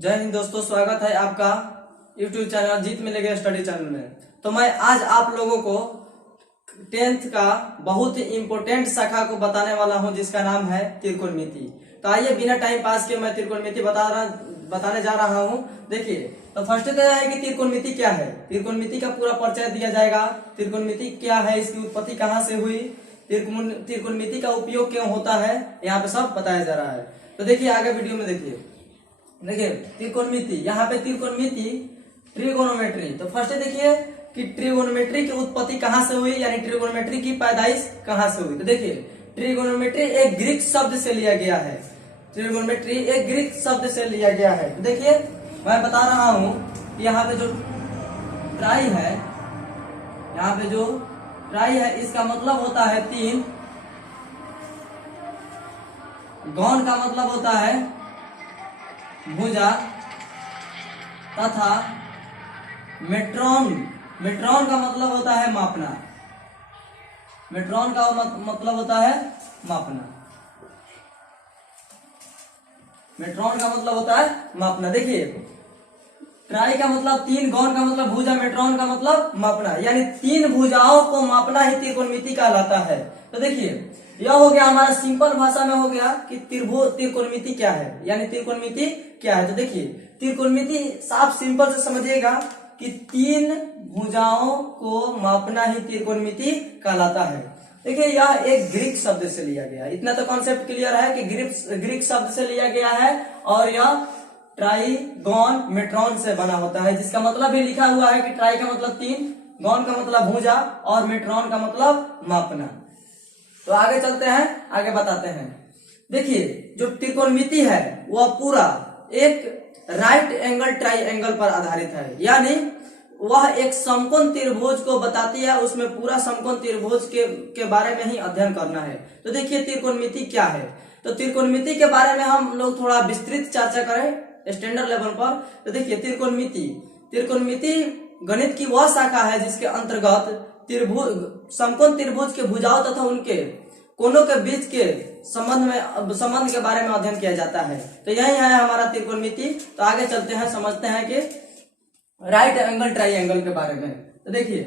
जय हिंद दोस्तों, स्वागत है आपका YouTube चैनल जीत मिलेगा स्टडी चैनल में। तो मैं आज आप लोगों को 10th का बहुत ही इम्पोर्टेंट शाखा को बताने वाला हूं, जिसका नाम है त्रिकोणमिति। तो आइए बिना टाइम पास के मैं त्रिकोणमिति बताने जा रहा हूं। देखिए, तो फर्स्ट तो यह है कि त्रिकोणमिति क्या है। त्रिकोणमिति का पूरा परिचय दिया जाएगा। त्रिकोणमिति क्या है, इसकी उत्पत्ति कहाँ से हुई, त्रिकोणमिति का उपयोग क्यों होता है, यहाँ पे सब बताया जा रहा है। तो देखिए आगे वीडियो में देखिए त्रिकोणमिति। यहाँ पे त्रिकोणमिति ट्रिगोनोमेट्री। तो फर्स्ट देखिए कि ट्रिगोनोमेट्री की उत्पत्ति कहाँ से हुई, यानी ट्रिगोनोमेट्री की पैदाइश कहाँ से हुई। तो देखिए, ट्रिगोनोमेट्री एक ग्रीक शब्द से लिया गया है। ट्रिगोनोमेट्री एक ग्रीक शब्द से लिया गया है। तो देखिए मैं बता रहा हूं कि यहाँ पे जो ट्राई है, यहाँ पे जो ट्राई है, इसका मतलब होता है 3। गौन का मतलब होता है भुजा, तथा मेट्रॉन का मतलब होता है मापना। मेट्रॉन का मतलब होता है मापना। मेट्रॉन का मतलब होता है मापना। देखिए, ट्राई का मतलब 3, गौन का मतलब भुजा, मेट्रॉन का मतलब मापना, यानी 3 भुजाओं को मापना ही त्रिकोणमिति कहलाता है। तो देखिए, यह हो गया हमारा सिंपल भाषा में हो गया कि त्रिकोणमिति क्या है, यानी त्रिकोणमिति क्या है। तो देखिए, त्रिकोणमिति साफ सिंपल से समझिएगा कि 3 भुजाओं को मापना ही त्रिकोणमिति कहलाता है। देखिए, यह एक ग्रीक शब्द से लिया गया है। इतना तो कॉन्सेप्ट क्लियर है कि ग्रीक शब्द से लिया गया है, और यह ट्राई, गौन, मेट्रॉन से बना होता है, जिसका मतलब भी लिखा हुआ है कि ट्राई का मतलब 3, गौन का मतलब भुजा और मेट्रॉन का मतलब मापना। तो आगे चलते हैं, आगे बताते हैं। देखिए, जो त्रिकोणमिति है वह पूरा एक राइट एंगल ट्राइंगल पर आधारित है, यानी वह एक समकोण त्रिभुज को बताती है। उसमें पूरा समकोण त्रिभुज के बारे में ही अध्ययन करना है। तो देखिए, त्रिकोणमिति क्या है। तो त्रिकोणमिति के बारे में हम लोग थोड़ा विस्तृत चर्चा करें स्टैंडर्ड लेवल पर। तो देखिए, त्रिकोणमिति गणित की वह शाखा है जिसके अंतर्गत समकोण त्रिभुज के भुजाओं तथा उनके कोनों के बीच के संबंध के बारे में अध्ययन किया जाता है। तो यही है हमारा त्रिकोणमिति। तो आगे चलते हैं, समझते हैं कि राइट एंगल ट्राइंगल के बारे में। तो देखिए,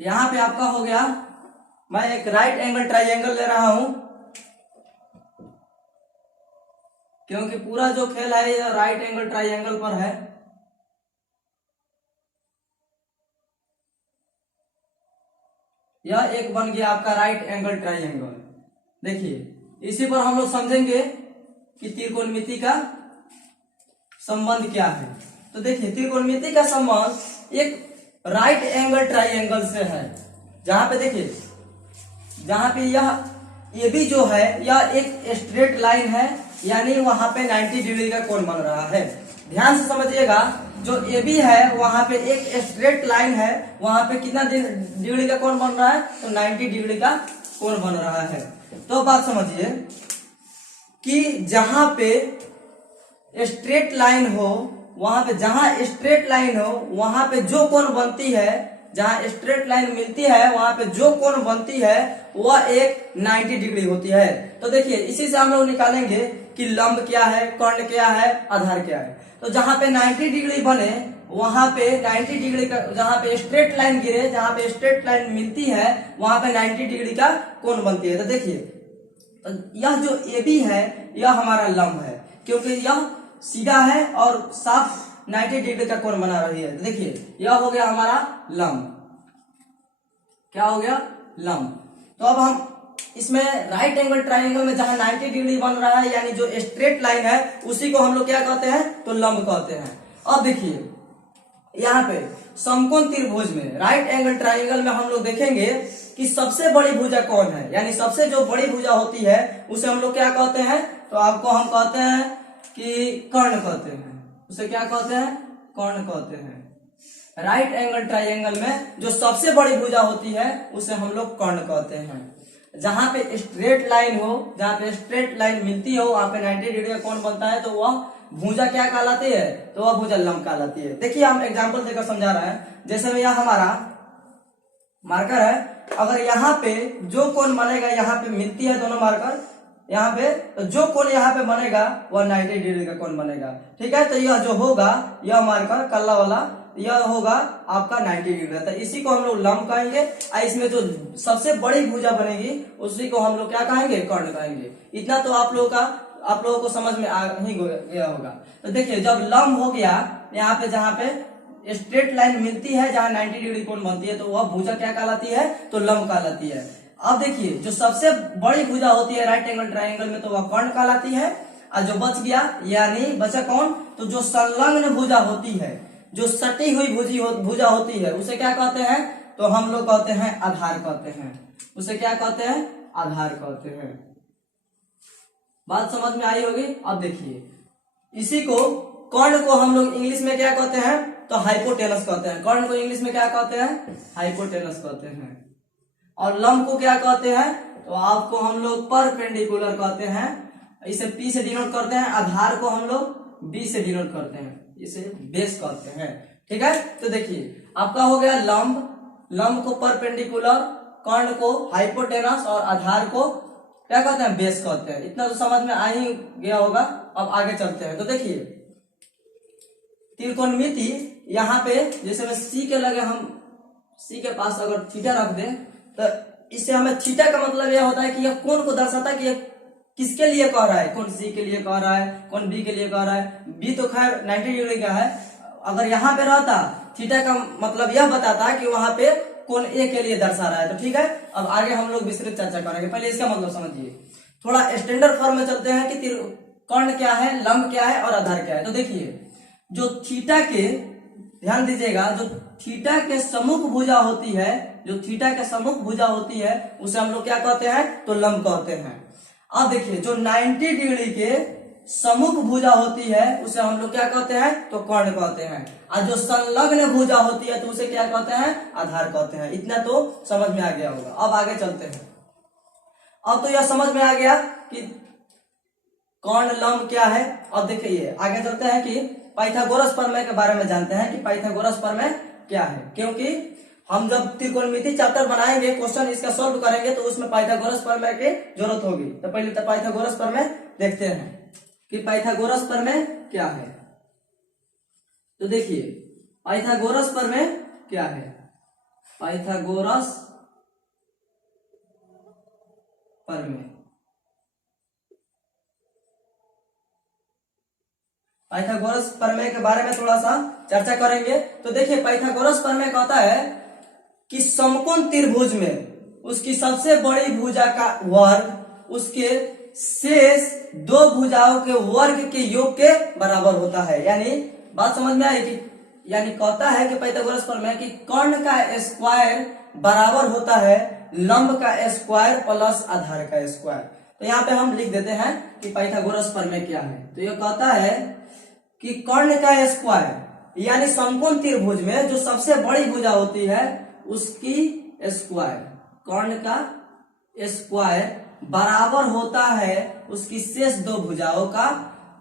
यहां पे आपका हो गया, मैं एक राइट एंगल ट्राइंगल ले रहा हूं, क्योंकि पूरा जो खेल है ये राइट एंगल ट्राइंगल पर है। यह एक बन गया आपका राइट एंगल ट्राइंगल। देखिए, इसी पर हम लोग समझेंगे कि त्रिकोणमिति का संबंध क्या है। तो देखिए, त्रिकोणमिति का संबंध एक राइट एंगल ट्राइंगल से है। जहां पे देखिए, जहां पे यह AB जो है यह एक स्ट्रेट लाइन है, यानी वहां पे 90 डिग्री का कोण बन रहा है। ध्यान से समझिएगा, जो AB है वहां पे एक स्ट्रेट लाइन है, वहां पे कितना डिग्री का कोण बन रहा है, तो 90 डिग्री का कोण बन रहा है। तो बात समझिए कि जहां पे स्ट्रेट लाइन हो, वहां पे जहां स्ट्रेट लाइन हो वहां पे जो कोण बनती है, जहां स्ट्रेट लाइन मिलती है वहां पे जो कोण बनती है वह एक 90 डिग्री होती है। तो देखिए, इसी से हम लोग निकालेंगे कि लंब क्या है, कर्ण क्या है, आधार क्या है। तो जहां पे 90 डिग्री बने वहां पे 90 डिग्री का, जहां पे स्ट्रेट लाइन गिरे, जहां पे स्ट्रेट लाइन मिलती है वहां पे 90 डिग्री का कोण बनती है। तो देखिए, यह जो AB है यह हमारा लंब है, क्योंकि यह सीधा है और साफ 90 डिग्री का कोण बना रही है। तो देखिए, यह हो गया हमारा लंब। क्या हो गया? लंब। तो अब हम इसमें राइट एंगल ट्राइंगल में जहां 90 डिग्री बन रहा है, यानी जो स्ट्रेट लाइन है, उसी को हम लोग क्या कहते हैं, तो लंब कहते हैं। अब देखिए, यहाँ पे समकोण त्रिभुज में राइट एंगल ट्राइंगल में हम लोग देखेंगे कि सबसे बड़ी भुजा कौन है, यानी सबसे जो बड़ी भुजा होती है उसे हम लोग क्या कहते हैं, तो आपको हम कहते हैं कि कर्ण कहते हैं। उसे क्या कहते हैं? कर्ण कहते हैं। राइट एंगल ट्राइंगल में जो सबसे बड़ी भुजा होती है उसे हम लोग कर्ण कहते हैं। जहां पे स्ट्रेट लाइन हो, जहां पे स्ट्रेट लाइन मिलती हो, वहां पे 90 डिग्री का कोण बनता है, तो वह भुजा क्या कहलाती है, तो वह भुजा लंब कहलाती है। देखिए, हम एग्जांपल देकर समझा रहे हैं। जैसे में यह हमारा मार्कर है, अगर यहाँ पे जो कोण बनेगा, यहाँ पे मिलती है दोनों मार्कर, यहाँ पे, तो जो कोण यहाँ पे बनेगा वह 90 डिग्री का कोण बनेगा। ठीक है, तो यह जो होगा, यह मार्कर काला वाला, यह होगा आपका 90 डिग्री। तो इसी को हम लोग लंब कहेंगे, और इसमें जो सबसे बड़ी भुजा बनेगी उसी को हम लोग क्या कहेंगे, कर्ण कहेंगे। इतना तो आप लोगों को समझ में आ ही गया होगा। तो देखिए, जब लंब हो गया, यहाँ पे जहाँ पे स्ट्रेट लाइन मिलती है, जहाँ 90 डिग्री कोण बनती है, तो वह भुजा क्या कहलाती है, तो लंब कहलाती है। अब देखिए, जो सबसे बड़ी भुजा होती है राइट एंगल ट्रायंगल में, तो वह कर्ण कहलाती है। और जो बच गया, यानी बचा कौन, तो जो संलग्न भुजा होती है, जो सटी हुई भुजा होती है, उसे क्या कहते हैं, तो हम लोग कहते हैं आधार कहते हैं। उसे क्या कहते हैं, आधार कहते हैं। बात समझ में आई होगी। अब देखिए, इसी को कर्ण को हम लोग इंग्लिश में क्या कहते हैं, तो हाइपोटेनस कहते हैं। कर्ण को इंग्लिश में क्या कहते हैं, हाइपोटेनस कहते हैं। और लंब को क्या कहते हैं, तो आपको हम लोग परपेंडिकुलर कहते हैं। इसे P से डिनोट करते हैं, आधार को हम लोग B से डिनोट करते हैं, इसे बेस कहते हैं। ठीक है, तो देखिए आपका हो गया लंब को परपेंडिकुलर, कर्ण को हाइपोटेनस और आधार को क्या कहते हैं, बेस कहते हैं। इतना तो समझ में आ ही गया होगा। अब आगे चलते हैं। तो देखिए, त्रिकोणमिति यहाँ पे जैसे मैं C के लगे, हम C के पास अगर थीटा रख दें, तो इससे हमें थीटा का मतलब यह होता है कि यह कोण को दर्शाता है कि यह किसके लिए कह रहा है, कौन C के लिए कह रहा है, कौन B के लिए कह रहा है। B तो खैर 90 डिग्री का है। अगर यहाँ पे रहता, थीटा का मतलब यह बताता कि वहां पे कोण A के लिए दर्शा रहा है। तो ठीक है, अब आगे हम लोग विस्तृत चर्चा करेंगे। पहले इसका मतलब समझिए, थोड़ा स्टैंडर्ड फॉर्म में चलते हैं कि कर्ण क्या है, लंब क्या है और आधार क्या है। तो देखिए, जो थीटा के, ध्यान दीजिएगा, जो थीटा के सम्मुख भुजा होती है, जो थीटा के सम्मुख भुजा होती है, उसे हम लोग क्या कहते हैं, तो लंब कहते हैं। अब देखिए, जो 90 डिग्री के सम्मुख भुजा होती है, उसे हम लोग क्या कहते हैं, तो कर्ण कहते हैं। और जो संलग्न भुजा होती है, तो उसे क्या कहते हैं, आधार कहते हैं। इतना तो समझ में आ गया होगा। अब आगे चलते हैं। अब तो यह समझ में आ गया कि कर्ण लंब क्या है। अब देखिए, आगे चलते हैं कि पाइथागोरस प्रमेय के बारे में जानते हैं कि पाइथागोरस प्रमेय क्या है। क्योंकि हम जब त्रिकोणमिति चैप्टर बनाएंगे, क्वेश्चन इसका सॉल्व करेंगे, तो उसमें पाइथागोरस प्रमेय की जरूरत होगी। तो पहले तो पाइथागोरस प्रमेय देखते हैं कि पाइथागोरस प्रमेय क्या है। तो देखिए, पाइथागोरस प्रमेय क्या है। पाइथागोरस प्रमेय, पाइथागोरस प्रमेय के बारे में थोड़ा सा चर्चा करेंगे। तो देखिए, पाइथागोरस प्रमेय कहता है कि समकोण त्रिभुज में उसकी सबसे बड़ी भुजा का वर्ग उसके शेष दो भुजाओं के वर्ग के योग के बराबर होता है। यानी बात समझ में आई कि, यानी कहता है कि पाइथागोरस प्रमेय कि कर्ण का स्क्वायर बराबर होता है लंब का स्क्वायर प्लस आधार का स्क्वायर। तो यहाँ पे हम लिख देते हैं कि पाइथागोरस प्रमेय क्या है। तो यह कहता है कि कर्ण का स्क्वायर, यानी समकोण त्रिभुज में जो सबसे बड़ी भुजा होती है उसकी स्क्वायर, कर्ण का स्क्वायर बराबर होता है उसकी शेष दो भुजाओं का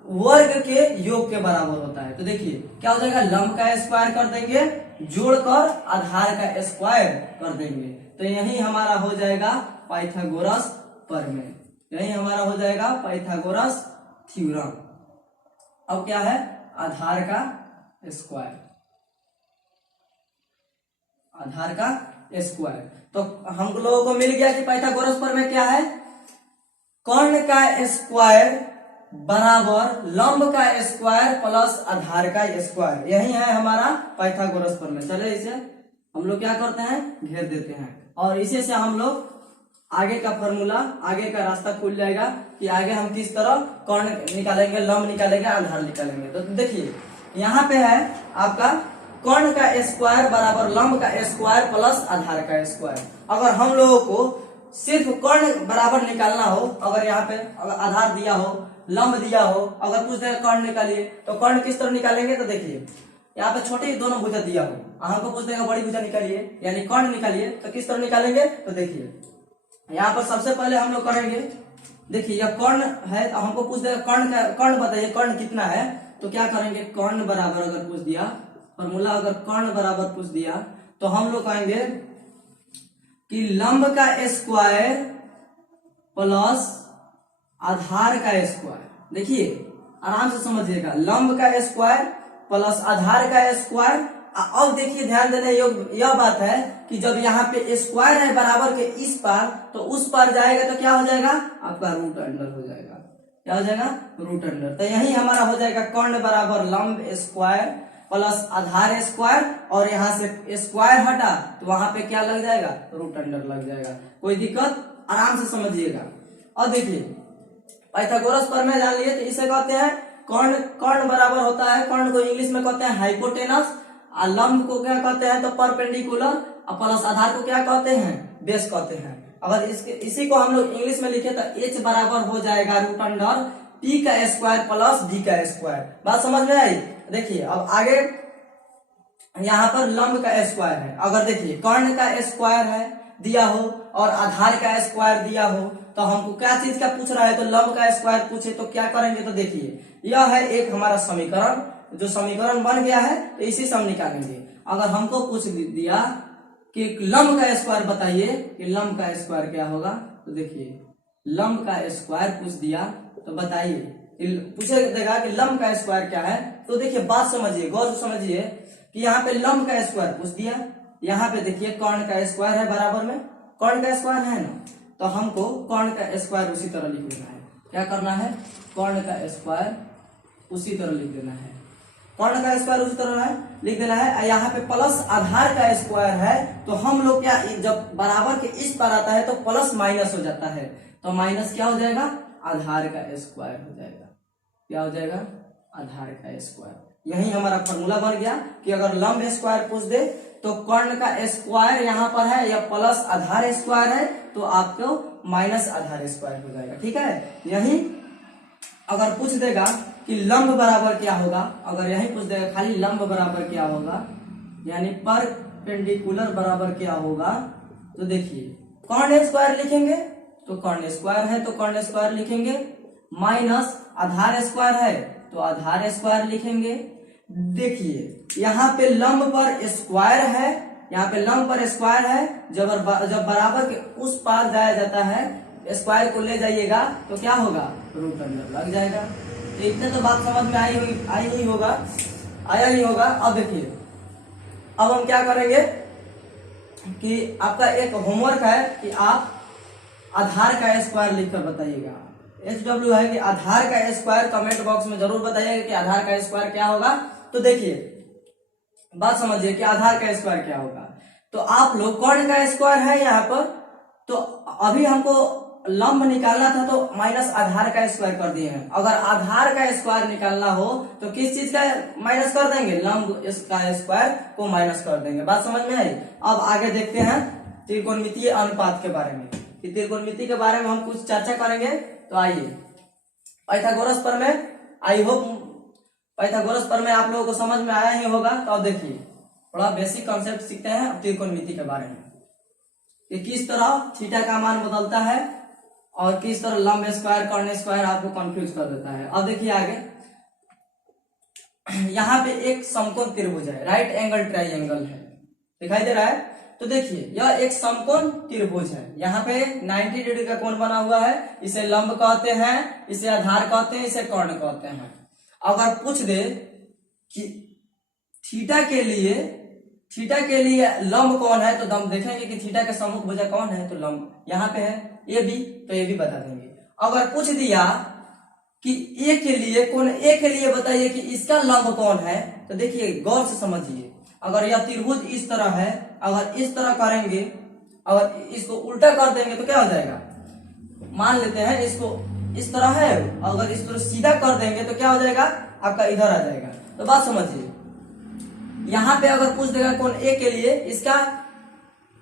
वर्ग के योग के बराबर होता है। तो देखिए क्या हो जाएगा, लंब का स्क्वायर कर देंगे, जोड़कर आधार का स्क्वायर कर देंगे। तो यही हमारा हो जाएगा पाइथागोरस प्रमेय, यही हमारा हो जाएगा पाइथागोरस थ्योरम। अब क्या है, आधार का स्क्वायर, आधार का स्क्वायर। तो हम लोगों को मिल गया कि पाइथागोरस प्रमेय क्या है, कर्ण का स्क्वायर बराबर लंब का स्क्वायर प्लस आधार का स्क्वायर, यही है हमारा पाइथागोरस प्रमेय। चले इसे हम लोग क्या करते हैं, घेर देते हैं, और इसे से हम लोग आगे का फॉर्मूला, आगे का रास्ता खुल जाएगा कि आगे हम किस तरह कर्ण निकालेंगे, लंब निकालेंगे, आधार निकालेंगे। तो देखिए यहाँ पे है आपका कर्ण का स्क्वायर बराबर लंब का स्क्वायर प्लस आधार का स्क्वायर। अगर हम लोगों को सिर्फ कर्ण बराबर निकालना हो, अगर यहाँ पे अगर आधार दिया हो, लंब दिया हो, अगर कुछ देर कर्ण निकालिए, तो कर्ण किस तरह निकालेंगे। तो देखिए यहाँ पे छोटी दोनों भुजा दिया हो, हमको पूछ देगा बड़ी भुजा निकालिए, यानी कर्ण निकालिए, तो किस तरह निकालेंगे। तो देखिए यहाँ पर सबसे पहले हम लोग करेंगे, देखिए यह कर्ण है, तो हमको पूछ देगा कर्ण बताइए कर्ण कितना है। तो क्या करेंगे, कर्ण बराबर अगर पूछ दिया, फॉर्मूला अगर कर्ण बराबर पूछ दिया, तो हम लोग कहेंगे कि लंब का स्क्वायर प्लस आधार का स्क्वायर। देखिए आराम से समझिएगा, लंब का स्क्वायर प्लस आधार का स्क्वायर। अब देखिए ध्यान देने योग्य यह बात है कि जब यहाँ पे स्क्वायर है बराबर के इस पार, तो उस पार जाएगा तो क्या हो जाएगा, आपका रूट अंडर हो जाएगा। क्या हो जाएगा, रूट अंडर। तो यही हमारा हो जाएगा कर्ण बराबर लंब स्क्वायर प्लस आधार स्क्वायर, और यहाँ से स्क्वायर हटा तो वहां पे क्या लग जाएगा, रूट अंडर लग जाएगा। कोई दिक्कत, आराम से समझिएगा। और देखिए पाइथागोरस प्रमेय जान लिए, तो इसे कहते हैं कर्ण। कर्ण बराबर होता है, कर्ण को इंग्लिश में कहते हैं हाइपोटेनस, और लंब को क्या कहते हैं, तो परपेंडिकुलर, और प्लस आधार को क्या कहते हैं, बेस कहते हैं। अगर इसी को हम लोग इंग्लिश में लिखे तो h बराबर हो जाएगा रूट अंडर p का स्क्वायर प्लस d का स्क्वायर। बात समझ में आई। देखिए अब आगे यहाँ पर लंब का स्क्वायर है, अगर देखिए कर्ण का स्क्वायर है दिया हो और आधार का स्क्वायर दिया हो, तो हमको क्या चीज का पूछ रहा है, तो लंब का स्क्वायर पूछे तो क्या करेंगे, तो देखिए यह है एक हमारा समीकरण, जो समीकरण बन गया है तो इसी से हम निकालेंगे। अगर हमको पूछ दिया कि लंब का स्क्वायर बताइए कि लंब का स्क्वायर क्या होगा, तो देखिए लंब का स्क्वायर पूछ दिया तो बताइए, पूछे देगा कि लंब का स्क्वायर क्या है। तो देखिए बात समझिए, गौर से समझिए कि यहाँ पे लंब का स्क्वायर पूछ दिया, यहाँ पे देखिए कर्ण का स्क्वायर है बराबर में, कर्ण का स्क्वायर है ना, तो हमको कर्ण का स्क्वायर उसी तरह लिख देना है। क्या करना है, कर्ण का स्क्वायर उसी तरह लिख देना है, कर्ण का स्क्वायर उसी तरह है लिख देना है। यहाँ पे प्लस आधार का स्क्वायर है, तो हम लोग क्या, जब बराबर के इस पर आता है तो प्लस माइनस हो जाता है, तो माइनस क्या हो जाएगा, आधार का स्क्वायर हो जाएगा। क्या हो जाएगा, आधार का स्क्वायर। यही हमारा फॉर्मूला बन गया कि अगर लंब स्क्वायर पूछ दे तो कर्ण का स्क्वायर यहाँ पर है या प्लस आधार स्क्वायर है, तो आपको माइनस आधार स्क्वायर हो जाएगा। ठीक है, यही अगर पूछ देगा कि लंब बराबर क्या होगा, अगर यही पूछ देगा खाली लंब बराबर क्या होगा, यानी परपेंडिकुलर बराबर क्या होगा, तो देखिए कर्ण स्क्वायर लिखेंगे, तो कर्ण स्क्वायर है तो कर्ण स्क्वायर लिखेंगे, माइनस आधार स्क्वायर है तो आधार स्क्वायर लिखेंगे। देखिए यहाँ पे लंब पर स्क्वायर है, यहाँ पे लंब पर स्क्वायर है, जब बराबर के उस पार जाया जाता है, स्क्वायर को ले जाइएगा तो क्या होगा, रूट अंडर लग जाएगा। तो इतने तो बात समझ में आई हुई होगा, आया नहीं होगा। अब देखिए अब हम क्या करेंगे कि आपका एक होमवर्क है कि आप आधार का स्क्वायर लिखकर बताइएगा। HW है कि आधार का स्क्वायर कमेंट बॉक्स में जरूर बताइएगा कि आधार का स्क्वायर क्या होगा। तो देखिए बात समझिए कि आधार का स्क्वायर क्या होगा। तो आप लोग कर्ण का स्क्वायर है यहाँ पर, तो अभी हमको लंब निकालना था तो माइनस आधार का स्क्वायर कर दिए हैं। अगर आधार का स्क्वायर निकालना हो तो किस चीज का माइनस कर देंगे, लंब का स्क्वायर को माइनस कर देंगे। बात समझ में आई। अब आगे देखते हैं त्रिकोणमितीय अनुपात के बारे में, कि त्रिकोणमिति के बारे में हम कुछ चर्चा करेंगे। तो आइए पाइथागोरस प्रमेय, आई होप पाइथागोरस प्रमेय आप लोगों को समझ में आया ही होगा। तो अब देखिए थोड़ा बेसिक कॉन्सेप्ट सीखते हैं त्रिकोणमिति के बारे में, कि किस तरह थीटा का मान बदलता है और किस तरह लंब स्क्वायर कर्ण स्क्वायर आपको कंफ्यूज कर देता है। अब देखिए आगे, यहाँ पे एक समकोण त्रिभुज है, राइट एंगल ट्राइंगल है, दिखाई दे रहा है। तो देखिए यह एक समकोण त्रिभुज है, यहाँ पे 90 डिग्री का कोण बना हुआ है, इसे लंब कहते हैं, इसे आधार कहते हैं, इसे कर्ण कहते हैं। अगर पूछ दे कि थीटा के लिए लंब कौन है, तो हम देखेंगे कि थीटा का सम्मुख भुजा कौन है, तो लंब यहाँ पे है ए बी, तो ए बी बता देंगे। अगर पूछ दिया कि ए के लिए कोण ए के लिए बताइए कि इसका लंब कौन है, तो देखिए गौर से समझिए, अगर यह त्रिभुज इस तरह है, अगर इस तरह करेंगे, अगर इसको उल्टा कर देंगे तो क्या हो जाएगा, मान लेते हैं इसको इस तरह है, अगर इस तरह सीधा कर देंगे तो क्या हो जाएगा, आपका इधर आ जाएगा। तो बात समझिए, यहाँ पे अगर पूछ देगा कोण ए के लिए इसका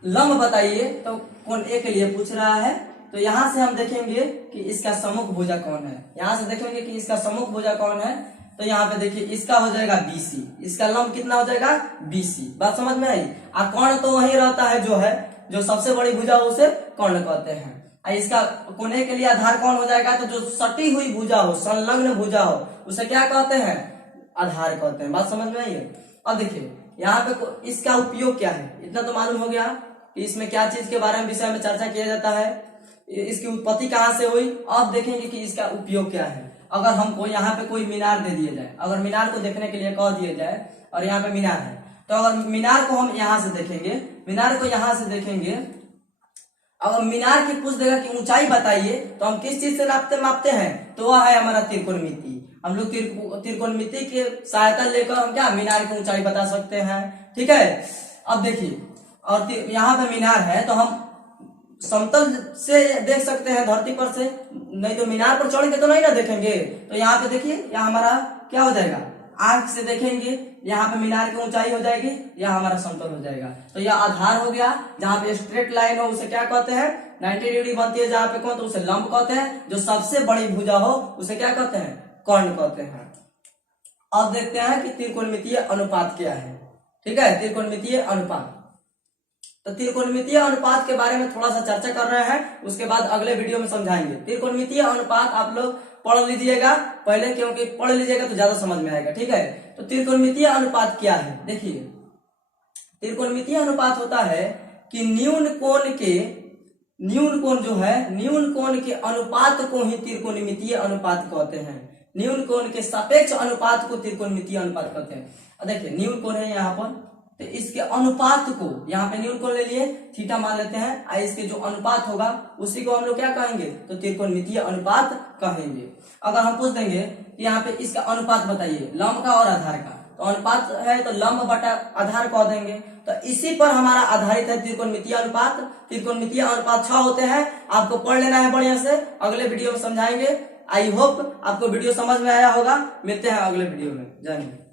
लंब बताइए, तो कोण ए के लिए पूछ रहा है, तो यहाँ से हम देखेंगे कि इसका सम्मुख भुजा कौन है, यहाँ से देखेंगे कि इसका सम्मुख भुजा कौन है। तो यहाँ पे देखिए इसका हो जाएगा BC, इसका लंब कितना हो जाएगा BC। बात समझ में आई। कर्ण तो वही रहता है जो सबसे बड़ी भुजा हो उसे कर्ण कहते हैं। इसका कोण ए के लिए आधार कौन हो जाएगा, तो जो सटी हुई भुजा हो, संलग्न भुजा हो, उसे क्या कहते हैं, आधार कहते हैं। बात समझ में आई है। अब देखिए यहाँ पे इसका उपयोग क्या है, इतना तो मालूम हो गया कि इसमें क्या चीज के बारे में विषय में चर्चा किया जाता है। इसकी उत्पत्ति कहाँ से हुई। अब देखेंगे कि इसका उपयोग क्या है। अगर हमको यहाँ पे कोई मीनार दे दिया जाए, अगर मीनार को देखने के लिए कह दिया जाए और यहाँ पे मीनार है, तो अगर मीनार को हम यहाँ से देखेंगे, मीनार को यहाँ से देखेंगे, अगर मीनार की पूछ देगा कि ऊंचाई बताइए, तो हम किस चीज से मापते हैं, तो वह है हमारा त्रिकोणमिति। हम लोग त्रिकोणमिति की सहायता लेकर हम क्या मीनार की ऊंचाई बता सकते हैं। ठीक है, अब देखिए, और यहाँ पे मीनार है तो हम समतल से देख सकते हैं, धरती पर से, नहीं तो मीनार पर चढ़ के तो नहीं ना देखेंगे। तो यहाँ पे देखिए, यहाँ हमारा क्या हो जाएगा, आंख से देखेंगे, यहाँ पे मीनार की ऊंचाई हो जाएगी, यहाँ हमारा समतल हो जाएगा। तो यह आधार हो गया। जहाँ पे स्ट्रेट लाइन हो उसे क्या कहते हैं, 90 डिग्री बनती है जहाँ पे कौन, तो उसे लंब कहते हैं। जो सबसे बड़ी भुजा हो उसे क्या कहते हैं, कर्ण कहते हैं। अब देखते हैं कि त्रिकोणमितीय अनुपात क्या है। ठीक है, त्रिकोणमितीय अनुपात, तो त्रिकोणमितीय अनुपात के बारे में थोड़ा सा चर्चा कर रहे हैं, उसके बाद अगले वीडियो में समझाएंगे। त्रिकोणमितीय अनुपात आप लोग पढ़ लीजिएगा पहले, क्योंकि पढ़ लीजिएगा तो ज्यादा समझ में आएगा। ठीक है, तो त्रिकोणमितीय अनुपात क्या है, देखिए, त्रिकोणमितीय अनुपात होता है कि न्यून कोण जो है, न्यून कोण के अनुपात को ही त्रिकोणमितीय अनुपात कहते हैं। न्यून कोण के सापेक्ष अनुपात को त्रिकोणमितीय अनुपात कहते हैं। देखिए, न्यून कोण है यहाँ पर, तो इसके अनुपात को, यहाँ पे न्यून कोण ले लिए, थीटा मान लेते हैं, और इसके जो अनुपात होगा उसी को हम लोग क्या कहेंगे, तो त्रिकोणमितीय अनुपात कहेंगे। अगर हम पूछ देंगे कि यहाँ पे इसका अनुपात बताइए, लंब का और आधार का, तो अनुपात है तो लंब बटा आधार कह देंगे। तो इसी पर हमारा आधारित है त्रिकोणमितीय अनुपात। त्रिकोणमितीय अनुपात 6 होते हैं, आपको पढ़ लेना है बढ़िया से, अगले वीडियो में समझाएंगे। आई होप आपको वीडियो समझ में आया होगा। मिलते हैं अगले वीडियो में। जय हिंद।